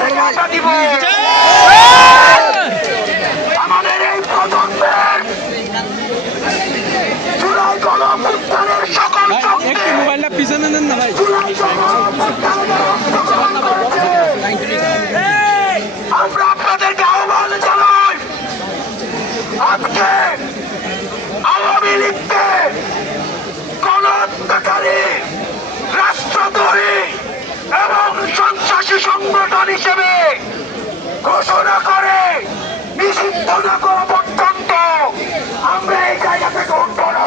থেকে আমরা দিব। আমাদের এই প্রজন্মের জুলাই গণঅভ্যুত্থানের সকল শক্তি মোবাইলটা পিছনে নেন না ভাই। জুলাই গণঅভ্যুত্থানের অংশগ্রহণ করেছে। আমরা আপনাদেরকে আহ্বান জানাই, আজকে আওয়ামী লীগকে গণহত্যাকারী, রাষ্ট্রদ্রোহী এবং সন্ত্রাসী সংগঠন হিসেবে ঘোষণা করে নিষিদ্ধ না করা পর্যন্ত আমরা এই জায়গা থেকে উঠব না।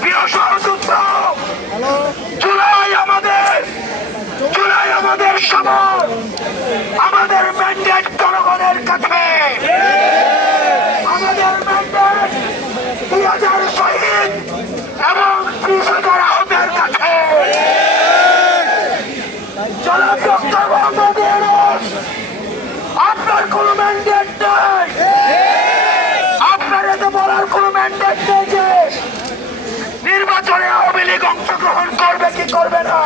প্রিয় সহযোদ্ধা, জুলাই আমাদের সবার, আমাদের ম্যান্ডেট জনগণের কাছে। আমাদের ম্যান্ডেট 2000 শহীদ এবং 30,000 আহতের কাছে। জনাব ডক্টর মোহাম্মদ ইউনূস, আপনার কোন ম্যান্ডেট নেই। আপনার এতে বলার কোন ম্যান্ডেট নেই যে নির্বাচনে আওয়ামী লীগ অংশগ্রহণ করবে কি করবে না।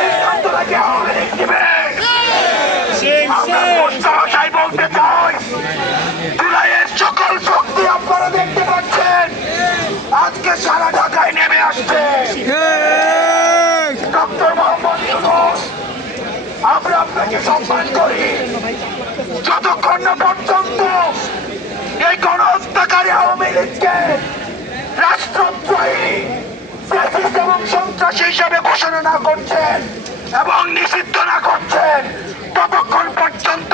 সিদ্ধান্তটাকে আওয়ামী লীগ নেবে। আমরা ভাষায় বলতে চাই, জুলাইয়ের সকল শক্তি আপনারা দেখতে পাচ্ছেন আজকে সারা ঢাকায় নেমে আসছে। ডক্টর মোহাম্মদ ইউনূস, আমরা আপনাকে সম্মান করি। যতক্ষণ না পর্যন্ত এই গণহত্যাকারী আওয়ামী লীগকে রাষ্ট্রদ্রোহী, ফ্যাসিস্ট এবং সন্ত্রাসী হিসেবে ঘোষণা না করছেন এবং নিষিদ্ধ না করছেন, ততক্ষণ পর্যন্ত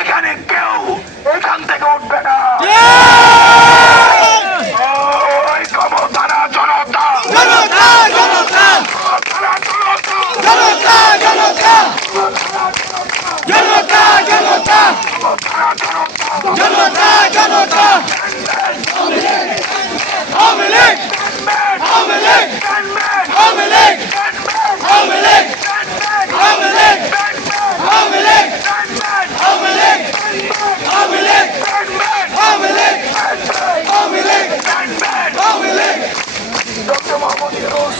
এখানে কেউ এখান থেকে উঠবে না। ওই ক্ষমতারা জনতা, জনতা জনতা ক্ষমতারা জনতা, জনতা জনতা জনতা জনতা ক্ষমতারা জনতা, জনতা জনতা আওয়ামী লীগ আওয়ামী লীগ আওয়ামী লীগ আওয়ামী লীগ আওয়ামী লীগ আওয়ামী লীগ আওয়ামী লীগ আওয়ামী লীগ আওয়ামী লীগ আওয়ামী লীগ আওয়ামী লীগ। ডক্টর মোহাম্মদ ইউনূস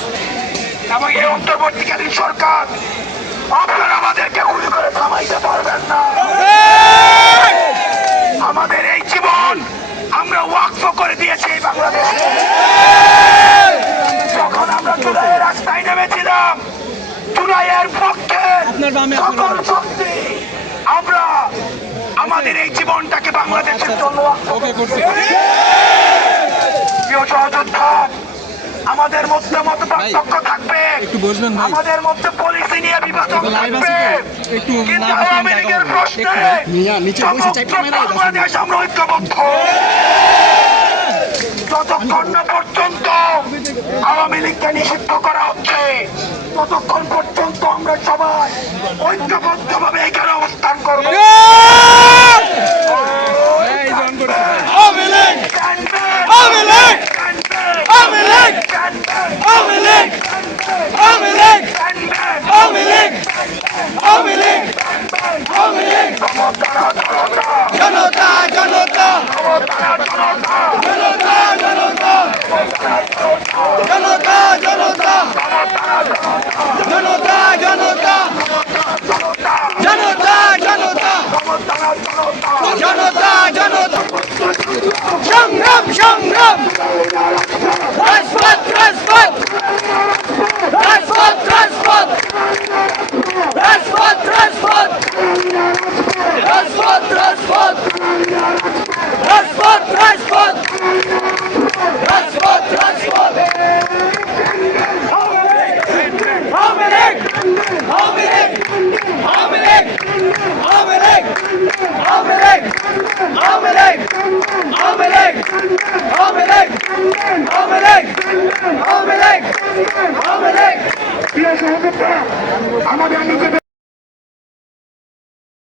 এবং এই অন্তর্বর্তীকালীন সরকার, আপনারা আমাদেরকে গুলি করে থামাইতে পারবেন না। আমাদের এই জীবন আমরা ওয়াকফ করে দিয়েছি এই বাংলাদেশে। যখন আমরা জুলাইয়ের রাস্তায় নেমেছিলাম, জুলাইয়ের পক্ষে সকল শক্তি আমরা আমাদের এই জীবনটাকে বাংলাদেশের জন্য ওয়াকফ করেছি। প্রিয় সহযোদ্ধা, আমাদের মধ্যে মত পার্থক্য থাকবে, আমাদের মধ্যে পলিসি নিয়ে বিভাজন থাকবে, কিন্তু আওয়ামী লীগের প্রশ্নে বাংলাদেশ আমরা ঐক্যবদ্ধ। যতক্ষণ না পর্যন্ত আওয়ামী লীগকে নিষিদ্ধ করা হচ্ছে, ততক্ষণ পর্যন্ত আমরা সবাই ঐক্যবদ্ধভাবে এখানে অবস্থান করবো। জনতা জনতা জনতা জনতা জনতা জনতা জনতা জনতা জনতা জনতা সংগ্রাম সংগ্রাম রাজপথ রাজপথ রাজপথ রাজপথ রাজপথ রাজপথ রাজপথ রাজপথ রাজপথ রাজপথ রাজপথ রাজপথ আওয়ামী লীগ আওয়ামী লীগ আওয়ামী লীগ আওয়ামী লীগ আওয়ামী লীগ আওয়ামী লীগ আওয়ামী লীগ আওয়ামী লীগ আওয়ামী লীগ আওয়ামী লীগ আওয়ামী লীগ। প্রিয় সহযোদ্ধা, আমাদের নিজেদের